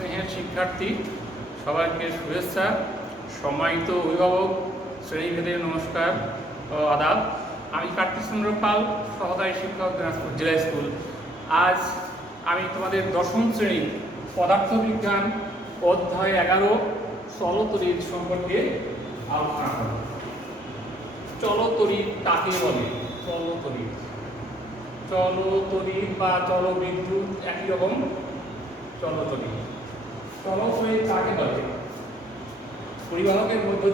স্নেহের শিক্ষার্থী সবাইকে শুভেচ্ছা। সম্মানিত অভিভাবক শ্রেণীভেদে নমস্কার ও আদাব। আমি কার্তিক চন্দ্র পাল, সহকারী শিক্ষক, দিনাজপুর জেলা স্কুল। আজ আমি তোমাদের দশম শ্রেণী পদার্থবিজ্ঞান অধ্যায় 11 চলতরিৎ সম্পর্কে আলোচনা করব। চলতরিৎ কাকে বলে? চলতরিৎ বা চলবিদ্যুৎ একই রকম। চলতরিৎ কাকে বলে? পরিবাহকের মধ্য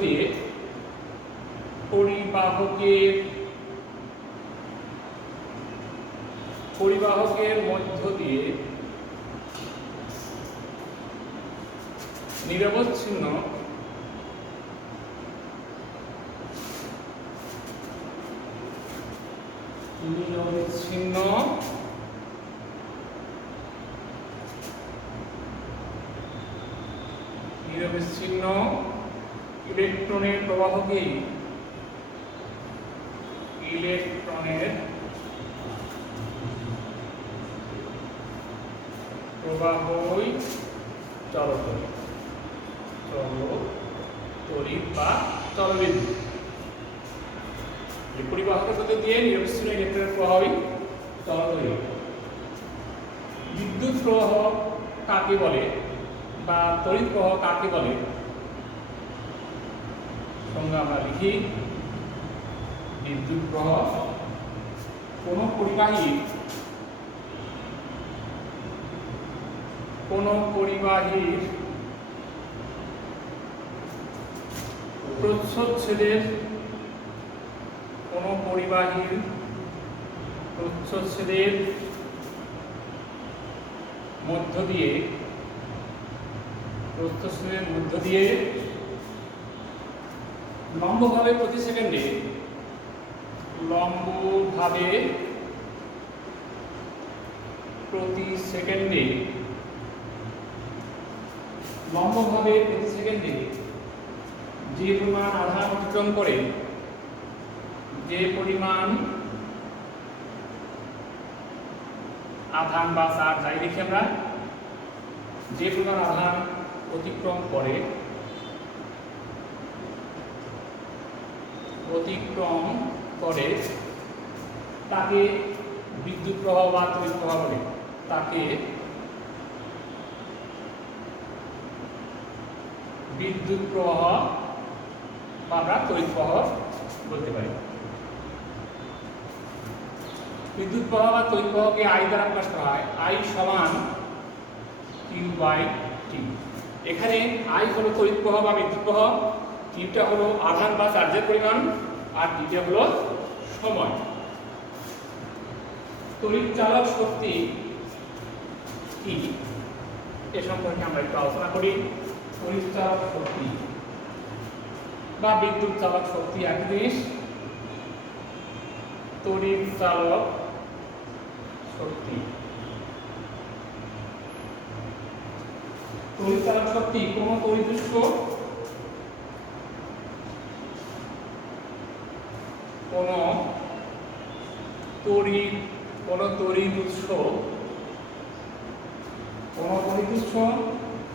দিয়ে নিরবচ্ছিন্ন ইলেকট্রনের প্রবাহকেই চলতরিৎ বা চলবিদ্যুৎ। পরিবাহকের মধ্যে দিয়ে নিরবচ্ছিন্ন ইলেকট্রনের প্রবাহই চলতরিৎ। বিদ্যুৎ প্রবাহ কাকে বলে বা তড়িৎ প্রবাহ কাকে বলে? সংজ্ঞা আমরা লিখি। বিদ্যুৎ প্রবাহ কোন পরিবাহীর প্রচ্ছদের মধ্য দিয়ে লম্বভাবে প্রতি সেকেন্ডে যে পরিমাণ আধান অতিক্রম করে, যে পরিমাণ আধান বা চার্জ যাই লিখি আমরা, যে পরিমাণ আধান অতিক্রম করে তাকে বিদ্যুৎ প্রবাহ বা তড়িৎ প্রবাহ বলে। তাকে বিদ্যুৎ প্রবাহ বা আমরা তড়িৎ প্রবাহ বলতে পারি। বিদ্যুৎ প্রবাহ বা তড়িৎ প্রবাহকে I দ্বারা প্রকাশ করা হয়। I সমান Q/T। এখানে I হলো তড়িৎ প্রবাহ বা বিদ্যুৎ প্রবাহ, Qটা হলো আধান বা চার্জের পরিমাণ, আর Tটা হলো সময়। তড়িৎ চালক শক্তি কি এ সম্পর্কে আমরা একটু আলোচনা করি। তড়িৎ চালক শক্তি বা বিদ্যুৎ চালক শক্তি একই জিনিস। তড়িৎ চালক শক্তি কোন তড়িৎ উৎস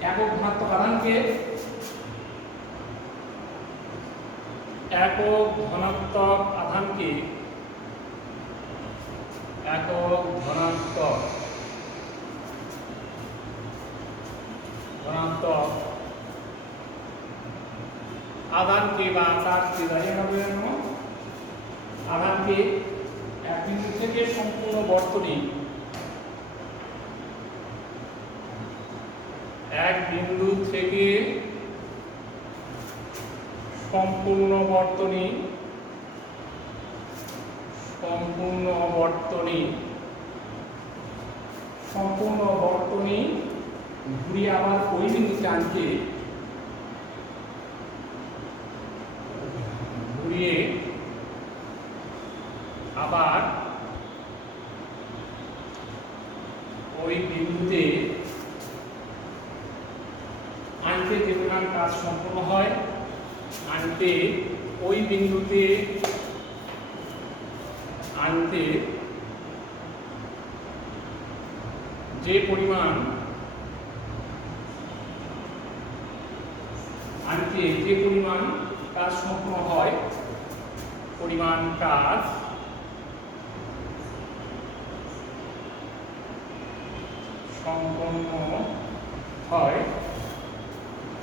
একক ধনাত্মক আধানকে বা চার্জকে আধানকে এক বিন্দু থেকে সম্পূর্ণ বর্তনী ঘুরিয়ে আবার ওই বিন্দুতে আনতে যে পরিমাণ কাজ সম্পন্ন হয়, আনতে ওই বিন্দুতে যে পরিমাণ আনতে যে পরিমাণ কাজ সম্পন্ন হয়, পরিমাণ কাজ সম্পন্ন হয়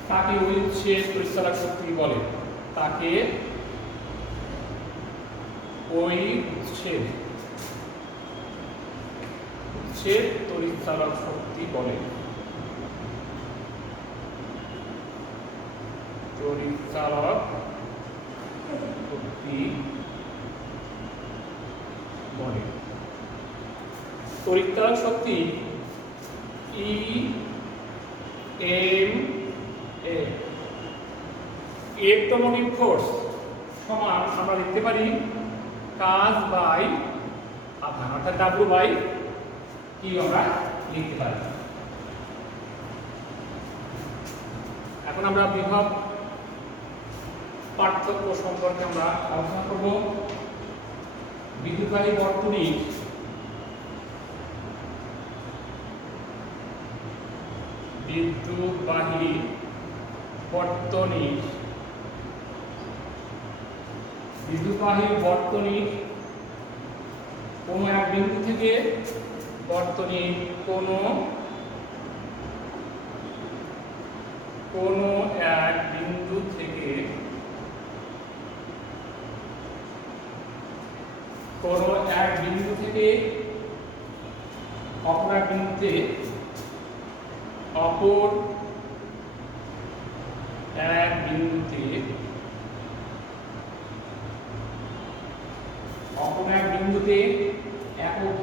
তাকে ওই উৎসের তড়িৎচালক শক্তি বলে। তাকে ওই উৎসের তড়িৎচালক শক্তি বলে। তড়িৎচালক শক্তি বলে। তড়িৎচালক শক্তি E M A electromotive force সমান আমরা লিখতে পারি কাজ বাই আধান, অর্থাৎ ডাব্লিউ বাই কি আমরা লিখতে পারি। এখন আমরা বিভব পার্থক্য সম্পর্কে আমরা আলোচনা করব। বিদ্যুৎবাহী বর্তনীর কোনো এক বিন্দু থেকে বর্তনীর কোনো এক বিন্দু থেকে অপর এক বিন্দুতে একক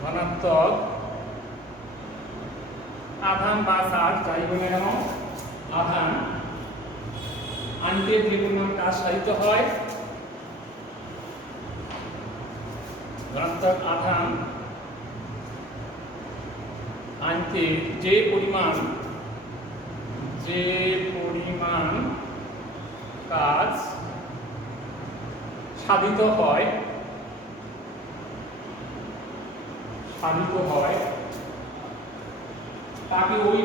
ধনাত্মক আধান বা চার্জ যাই বলে কেন আধান আনতে যে পরিমাণ কাজ সাধিত হয়, ধনাত্মক আধান আনতে যে পরিমাণ কাজ সাধিত হয় তাকে ওই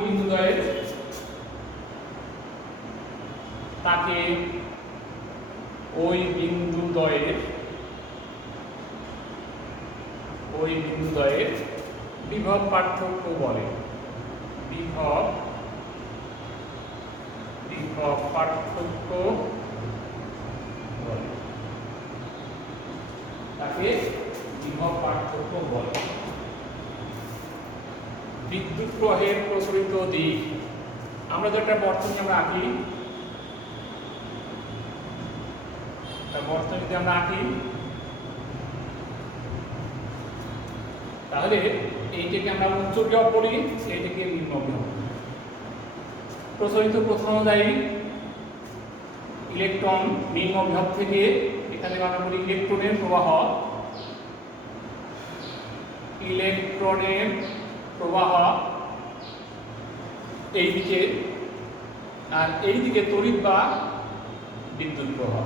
বিন্দুদ্বয়ের বিভব পার্থক্য বলে। বিভব পার্থক্য বলে, তাকে বিভব পার্থক্য বলে। বিদ্যুৎ প্রবাহের প্রচলিত দিক, আমরা যেটা বর্তনী আমরা আঁকি, যদি আমরা আঁকি তাহলে এইটাকে আমরা উচ্চ বিভব বলি, এইটাকে নিম্ন বিভব। প্রচলিত প্রথা অনুযায়ী ইলেকট্রন নিম্ন বিভব থেকে, এখানে আমরা বলি ইলেকট্রনের প্রবাহ এইদিকে, আর এইদিকে তড়িৎ বা বিদ্যুৎ প্রবাহ।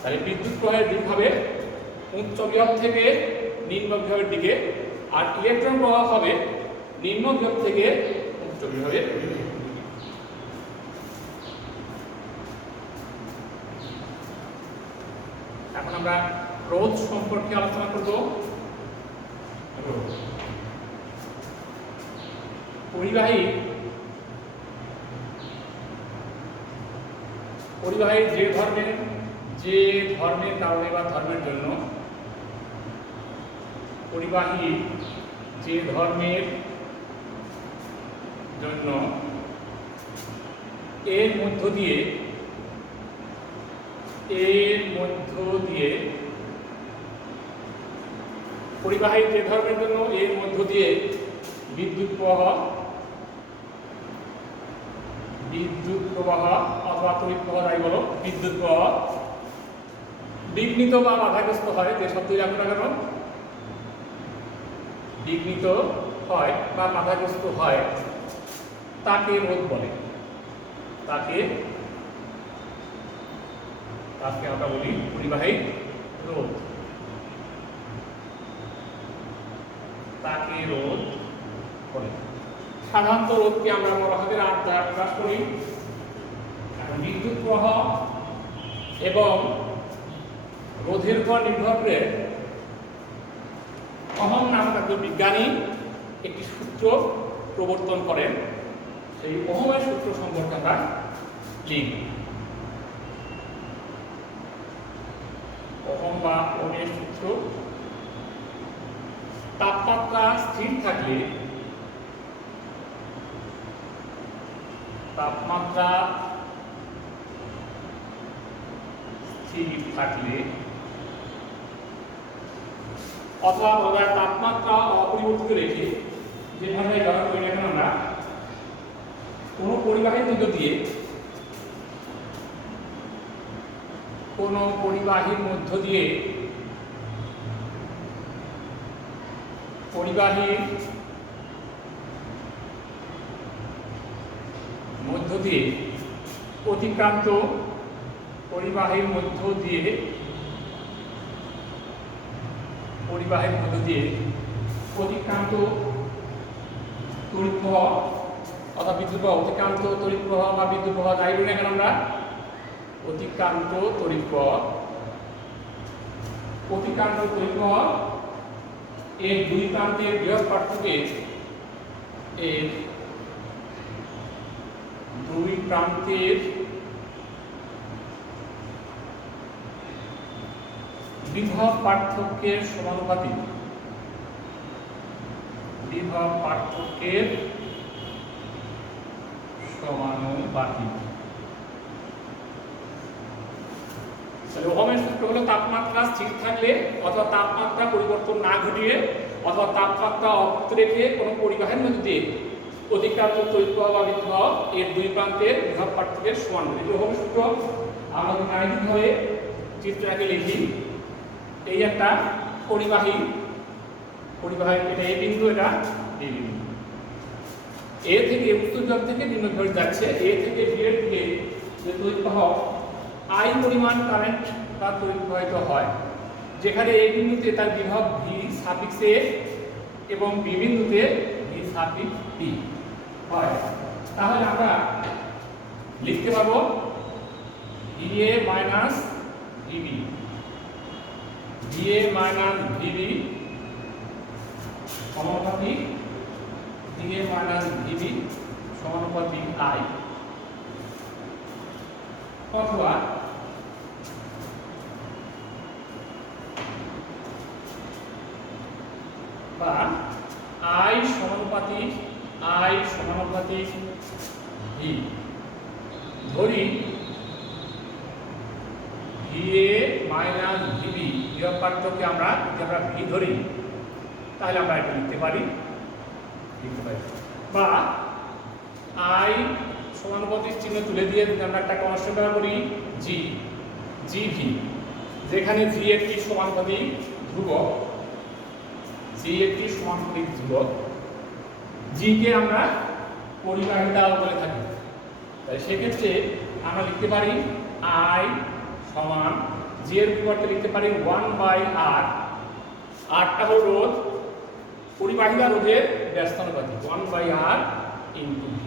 তাহলে বিদ্যুৎ প্রবাহের দিক হবে উচ্চ বিভব থেকে নিম্ন বিভবের দিকে, আর ইলেকট্রন প্রবাহ হবে নিম্ন বিভব থেকে উচ্চ বিভবের দিকে। এখন আমরা রোধ সম্পর্কে আলোচনা করব। পরিবাহী যে ধর্মের কারণে বা ধর্মের জন্য, পরিবাহী যে ধর্মের জন্য এর মধ্য দিয়ে পরিবাহী যে ধর্মের জন্য এর মধ্য দিয়ে বিদ্যুৎ প্রবাহ অথবা তড়িৎ প্রবাহ যাই বলো, বিদ্যুৎ প্রবাহ বিঘ্নিত বা বাধাগ্রস্ত হয়, যে শব্দই লাগবে না কেন, বিঘ্নিত হয় বা বাধাগ্রস্ত হয়, তাকে রোধ বলে। তাকে আমরা বলি পরিবাহী রোধ, তাকে রোধ করে। সাধারণত রোধকে আমরা বড় হাতের R দ্বারা প্রকাশ করি। এখন বিদ্যুৎ প্রবাহ এবং রোধের উপর নির্ভর করে ওহম নামক একজন বিজ্ঞানী একটি সূত্র প্রবর্তন করেন। সেই ওহমের সূত্র সম্পর্কে আমরা লিখব। ওহম বা ওহমের সূত্র: তাপমাত্রা স্থির থাকলে অথবা বলা তাপমাত্রা অপরিবর্তিত রেখে যেভাবে ব্যবহার করি না কেন আমরা কোনো পরিবাহীর মধ্য দিয়ে অতিক্রান্ত পরিবাহীর মধ্য দিয়ে অতিক্রান্ত তড়িৎ প্রবাহ অথবা বিদ্যুৎ প্রবাহ, অতিক্রান্ত তড়িৎ প্রবাহ বা বিদ্যুৎ প্রবাহ যাই বলি না কেন আমরা অতিক্রান্ত তড়িৎ প্রবাহ এর দুই প্রান্তের বৃহৎ পার্থক্যের বিভব পার্থক্যের সমানুপাতিক। ওহমের সূত্র হলো তাপমাত্রা স্থির থাকলে অথবা তাপমাত্রা পরিবর্তন না ঘটিয়ে অথবা তাপমাত্রা অব্যাহত রেখে কোনো পরিবাহের মধ্যে দিয়ে অতিক্রান্ত তড়িৎ প্রবাহ বা বিদ্যুৎ প্রবাহ এর দুই প্রান্তের বিভব পার্থক্যের সমান। এটি ওহমের সূত্র। আমরা গাণিতিকভাবে চিত্রটাকে লিখি। এই একটা পরিবাহী, এটা এ বিন্দু, এটা বি বিন্দু। এ থেকে উত্তর থেকে নিম্ন দিকে যাচ্ছে। এ থেকে বি এর দিকে যে তড়িৎ প্রবাহ I পরিমাণ কারেন্ট বা তড়িৎ প্রবাহিত হয়, যেখানে এই বিন্দুতে তার বিভব ভি সাফিক্স এ এবং বি বিন্দুতে ভি সাফিক্স টি হয়, তাহলে আমরা লিখতে পারবো VA মাইনাস VB সমানুপাতিক I, অথবা I সমানুপাতিক V। ধরি VA মাইনাস VB বিভব পার্থক্যকে আমরা V ধরি, তাহলে আমরা এটা লিখতে পারি। বা I সমানুপাতিক চিহ্ন তুলে দিয়ে যদি আমরা একটা কনস্ট্যান্ট ব্যবহার করি GV, যেখানে G একটি সমানুপাতিক ধ্রুবক, G কে আমরা পরিবাহিতা বলে থাকি। তাই সেক্ষেত্রে আমরা লিখতে পারি I সমান G এর পরিবর্তে লিখতে পারি 1/R। Rটা হলো রোধ, পরিবাহিতা রোধের ব্যস্তানুপাতিক 1/R ইনটু V।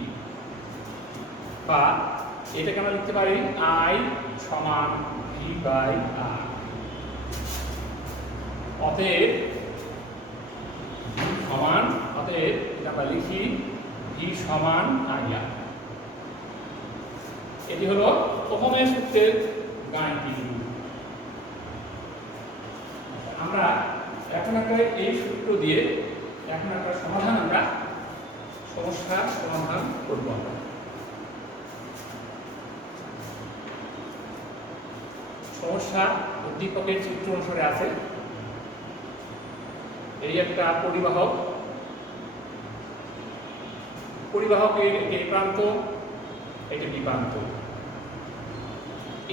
বা এটাকে আমরা লিখতে পারি I সমান V/R। অতএব এটা আমরা লিখি V সমান IR। এটি হলো ওহমের সূত্রের গাণিতিক রূপ। আমরা এখন এই সূত্র দিয়ে একটা সমস্যার সমাধান করব। সমস্যা উদ্দীপকের চিত্র অনুসারে আছে। এই একটা পরিবাহকের এই প্রান্ত, এটা বি প্রান্ত,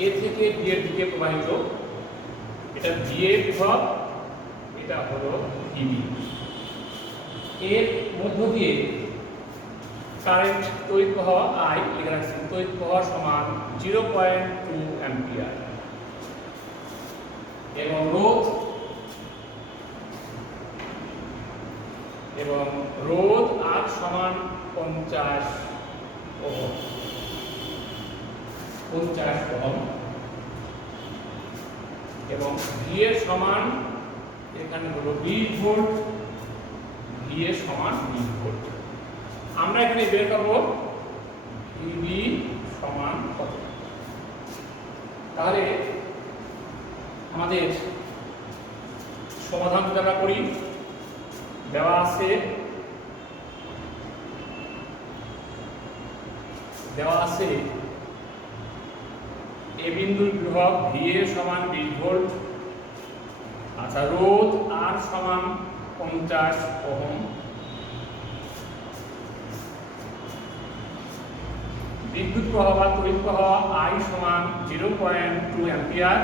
এ থেকে বি এর দিকে প্রবাহিত, এটা বি এর বিভব, এটা হলো ভিবি। এর মধ্য দিয়ে কারেন্ট তড়িৎ প্রবাহ I লিখে রাখছি, তড়িৎ প্রবাহ সমান 0.2 অ্যাম্পিয়ার। এবং রোধ R সমান 50 ওহম, 50 ওহম, এবং V এর সমান এখানে হলো 20 ভোল্ট, V এর সমান 20 ভোল্ট। আমরা এখানে বের করব VB সমান কত। তাহলে আমাদের সমাধান যদি আমরা করি, দেওয়া আছে এ বিন্দুর বিভব VA সমান 20 ভোল্ট, আচ্ছা রোধ R সমান 50 ওহম, বিদ্যুৎ প্রবাহ বা তড়িৎ প্রবাহ I সমান 0.2 অ্যাম্পিয়ার,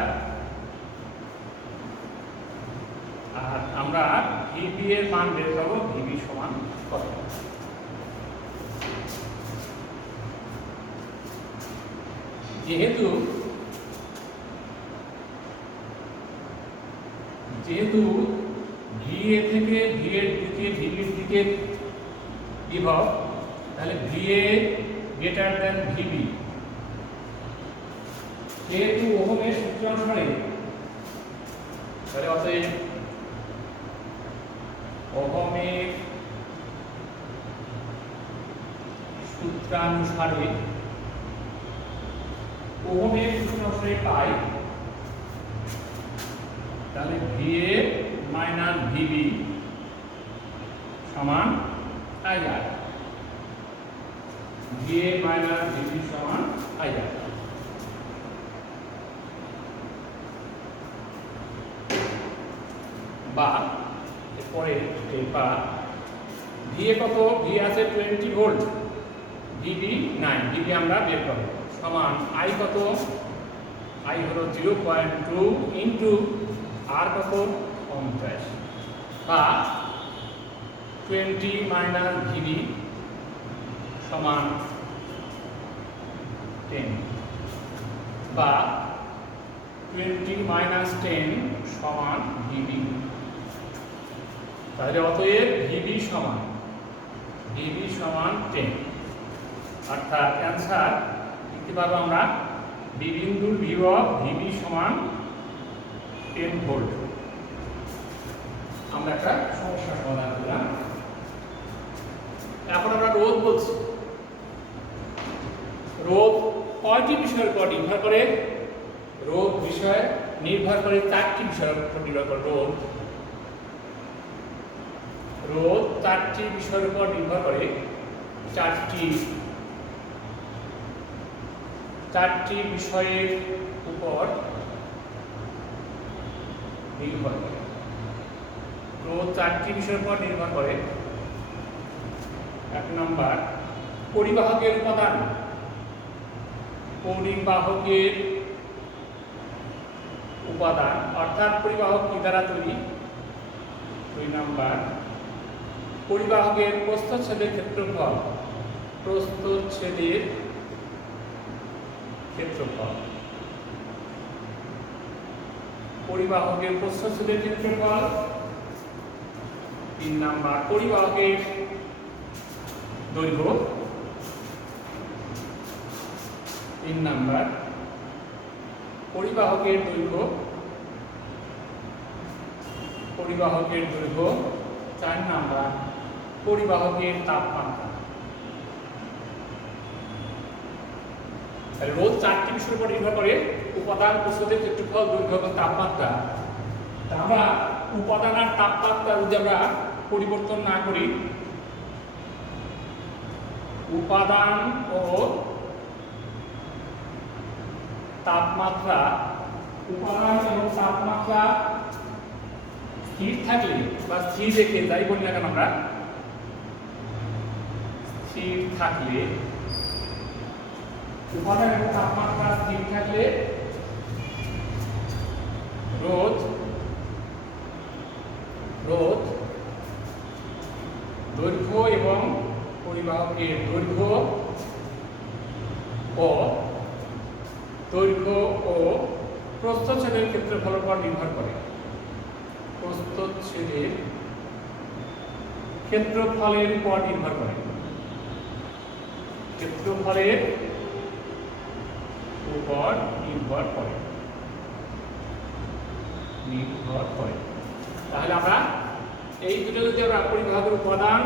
আর আমরা VB এর মান বের করব, VB সমান কত। যেহেতু VA থেকে VB এর দিকে বিভব, তাহলে VA গ্রেটার দেন VB, যেহেতু ওহমের সূত্র অনুসারে, তাহলে অতএব ওহমের সূত্রানুসারে পাই, তাহলে VA মাইনাস VB সমান IR, VA মাইনাস VB সমান IR। বা এরপরে বা VA কত, VA আছে 20 ভোল্ট, VB 9, VB আমরা বের করব, সমান I কত, I হলো 0.2 ইন্টু R কত 50, বা 20 মাইনাস VB সমান 10, বা 20 মাইনাস 10 সমান VB। তাহলে অতএব VB সমান 10, অর্থাৎ অ্যান্সার লিখতে পারবো আমরা B বিন্দুর বিভব VB সমান 10 ভোল্ট। আমরা একটা সমস্যা সমাধান করলাম। এখন আমরা রোধ বলছি, রোধ কয়টি বিষয়ের উপর নির্ভর করে? রোধ বিষয় নির্ভর করে 4টি বিষয়ের উপর নির্ভর করে। রোধ 4টি বিষয়ের উপর নির্ভর করে, 4টি বিষয়ের উপর নির্ভর করে। রোধ 4টি বিষয়ের উপর নির্ভর করে। 1 নাম্বার পরিবাহকের উপাদান, অর্থাৎ পরিবাহক কি দ্বারা তৈরি। 2 নাম্বার পরিবাহকের প্রস্থচ্ছেদের ক্ষেত্রফল, পরিবাহকের প্রস্থচ্ছেদের ক্ষেত্রফল। 3 নাম্বার পরিবাহকের দৈর্ঘ্য। 3 নাম্বার পরিবাহকের দৈর্ঘ্য। 4 নাম্বার পরিবাহকের তাপমাত্রা। রোধ 4টি বিষয়ের উপর নির্ভর করে, উপাদান, প্রস্থচ্ছেদের ক্ষেত্রফল, দৈর্ঘ্য এবং তাপমাত্রা। আমরা উপাদান আর তাপমাত্রা যদি আমরা পরিবর্তন না করি, উপাদান ও তাপমাত্রা, উপাদান এবং তাপমাত্রা স্থির থাকলে বা স্থির রেখে যাই বলি না কেন আমরা, স্থির থাকলে, উপাদান এবং তাপমাত্রা স্থির থাকলে রোধ দৈর্ঘ্য এবং পরিবাহকের দৈর্ঘ্য ও প্রস্থচ্ছেদের ক্ষেত্রফলের উপর নির্ভর করে। প্রস্থচ্ছেদের ক্ষেত্রফলের উপর নির্ভর করে। ক্ষেত্রফলের উপর নির্ভর করে। তাহলে আমরা এই দুটো যদি আমরা পরিবাহকের উপাদান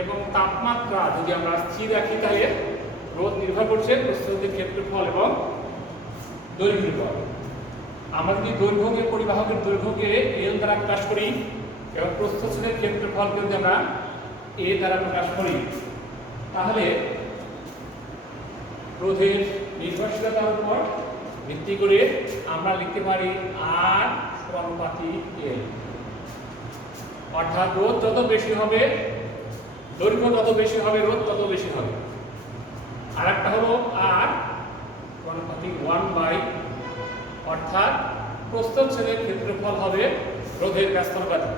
এবং তাপমাত্রা যদি আমরা স্থির রাখি, তাহলে রোধ নির্ভর করছে প্রস্থচ্ছেদের ক্ষেত্রফল এবং দৈর্ঘ্যের উপর। আমরা যদি দৈর্ঘ্যকে পরিবাহকের দৈর্ঘ্যকে এল দ্বারা প্রকাশ করি এবং প্রস্থচ্ছেদের ক্ষেত্রফলকে যদি আমরা এ দ্বারা প্রকাশ করি, তাহলে রোধের নির্ভরশীলতার উপর ভিত্তি করে আমরা লিখতে পারি আর সমানুপাতিক এল। অর্থাৎ রোধ যত বেশি হবে, দৈর্ঘ্য তত বেশি হবে, রোধ তত বেশি হবে। আর একটা হলো আর সমানুপাতিক 1/, অর্থাৎ প্রস্থচ্ছেদের ক্ষেত্রফল হবে রোধের ব্যস্তানুপাতিক।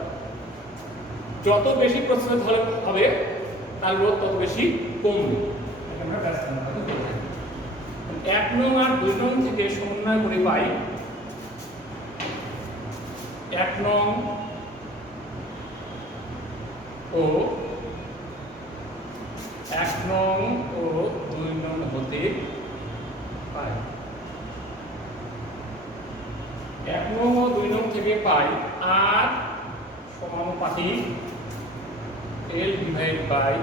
যত বেশি প্রস্থচ্ছেদ হবে তার রোধ তত বেশি কমবে। আমরা ব্যস্তানুপাতিক বলে থাকি। 1 নং আর 2 নং থেকে সমন্বয় করে পাই 1 নং ও 1 নং ও 2 নং হতে পাই। 1 নং ও 2 নং থেকে পাই আর সমানুপাতিক L ডিভাইড বাই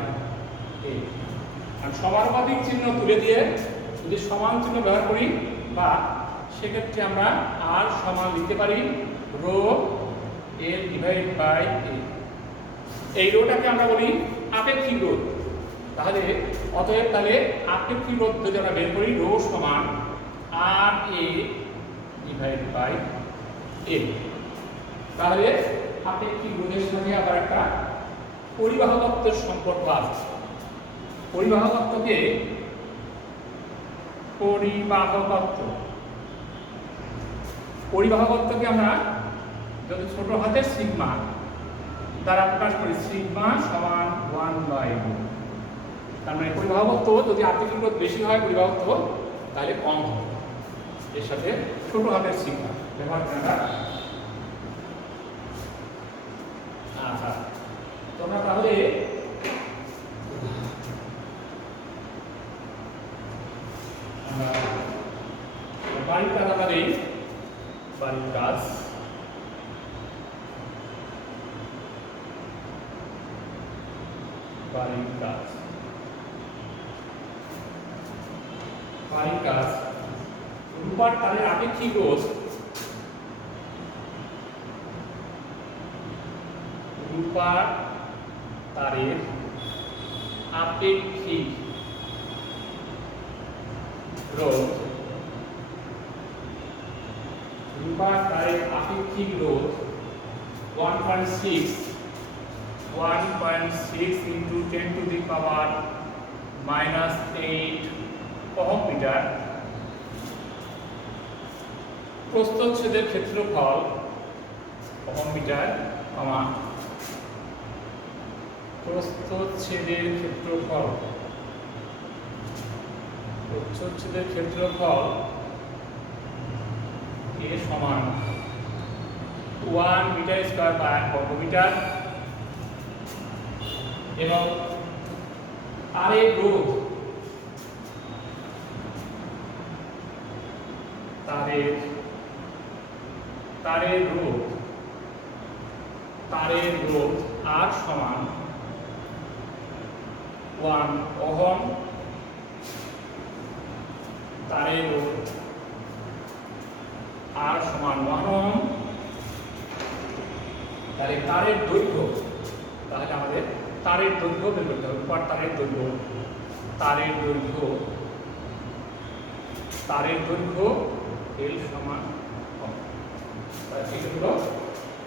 A। আর সমানুপাতিক চিহ্ন তুলে দিয়ে যদি সমান চিহ্ন ব্যবহার করি, বা সেক্ষেত্রে আমরা আর সমান লিখতে পারি row L divide by A। এই রোটাকে আমরা বলি আপেক্ষিক রোধ। তাহলে অতএব তাহলে আপেক্ষিক রোধ যদি আমরা বের করি, রো সমান আর এ ডিভাইড বাই এ। তাহলে আপেক্ষিক রোধের সাথে আবার একটা পরিবাহকত্বের সম্পর্ক আছে। পরিবাহকত্বকে আমরা যদি ছোট হাতের সিগমা দ্বারা প্রকাশ করি, সিগমা সমান 1/2। তার মানে পরিবাহকত্ব যদি আপেক্ষিক রোধ বেশি হয়, পরিবাহকত্ব তাহলে কম হবে। এর সাথে ছোট হাতের সিগমা ব্যবহার করে আমরা। আচ্ছা, তোমরা তাহলে বাড়ির কাজ আমরা দেই। বাড়ির কাজ রূপার তারের আপেক্ষিক রোধ, রূপার তারের আপেক্ষিক রোধ, রূপার তারের আপেক্ষিক রোধ 1.6 into 10 to the power -8 ohm metre. প্রস্থচ্ছেদের ক্ষেত্রফল ওহম মিটার, প্রস্থচ্ছেদের ক্ষেত্রফল এ সমান 1 মিটার স্কয়ার বাই বর্গ মিটার। এবং তারের রোধ, তারের রোধ আর সমান 1 ওহম। তারের রোধ আর সমান 1 ওহম। তাহলে তারের দৈর্ঘ্য, তাহলে আমাদের তারের দৈর্ঘ্য বের করতে হবে। তারের দৈর্ঘ্য এল সমান কম। এটা হলো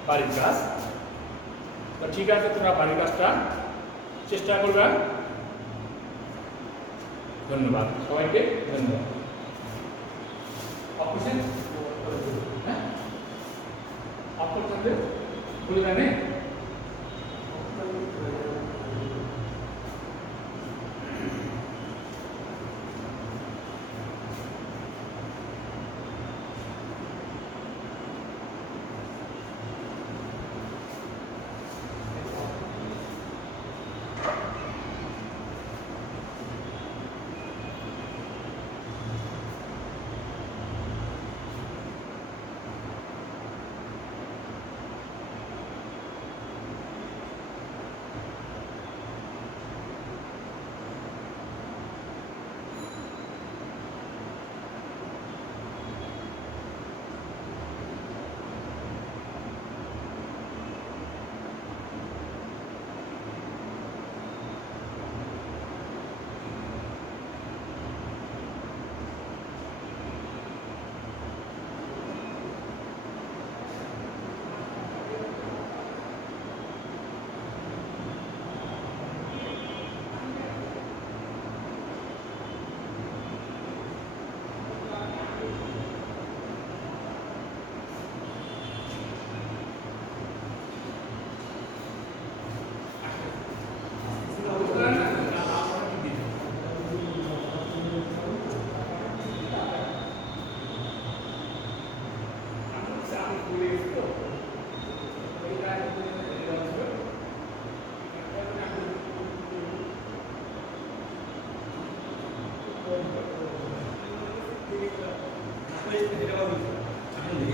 বাড়ির কাজ। ঠিক আছে, তোমরা বাড়ির কাজটা চেষ্টা করবে। ধন্যবাদ সবাইকে, ধন্যবাদ। অফিসে হ্যাঁ অফিস থাকবে খুলে জানে।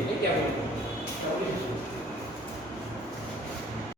এই কেমন